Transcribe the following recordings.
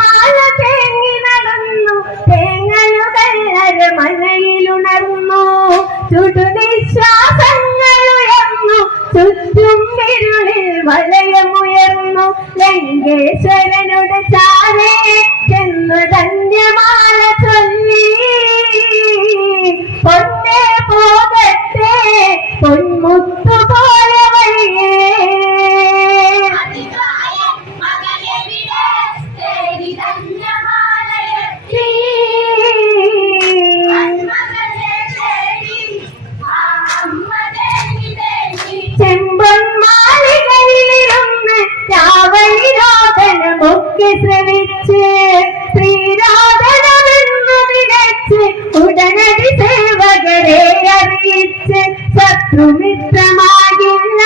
ധന്യമാല തേങ്ങി നടന്നു തേങ്ങലുകൾ അരമനയിലുണർന്നു ചുടുനിശ്വാസങ്ങൾ ഉയർന്നു ചുറ്റും ഇരുളിൽ വലയമുയർന്നു. ലങ്കേശ്വരനുടെ ചാരേ ചെന്ന് ധന്യമാല ചൊല്ലി. പൊന്നേ പോകട്ടെ പൊന്മുത്തു ശ്രവിച്ച് ശ്രീരോധനമെന്നു ഉടനടി സേവകരെ അറിയിച്ച് ശത്രുമിത്രമാകില്ല.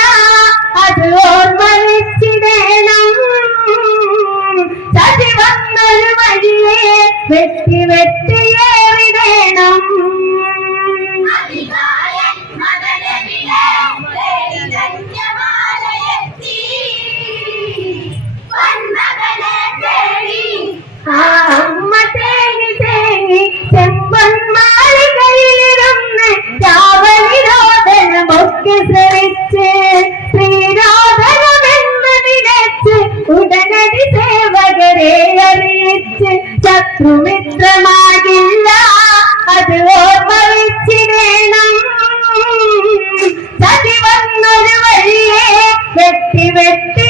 അത് ഓർമ്മ വെച്ചിടേണം ചതി വന്നൊരു വഴിയെ വെട്ടി വെട്ടിയേറിടേണം ചാവലിരോധനമൊക്കെ ശ്രവിച്ച് ശ്രീരോധനമെന്ന് നിലച്ച് ഉടനടി സേവകരെ അറിയിച്ച് ശത്രുമിത്രമാകില്ല. അത് ഓർമ്മ വെച്ചിടേണം വന്നൊരു വഴിയെ വെട്ടി വെട്ടി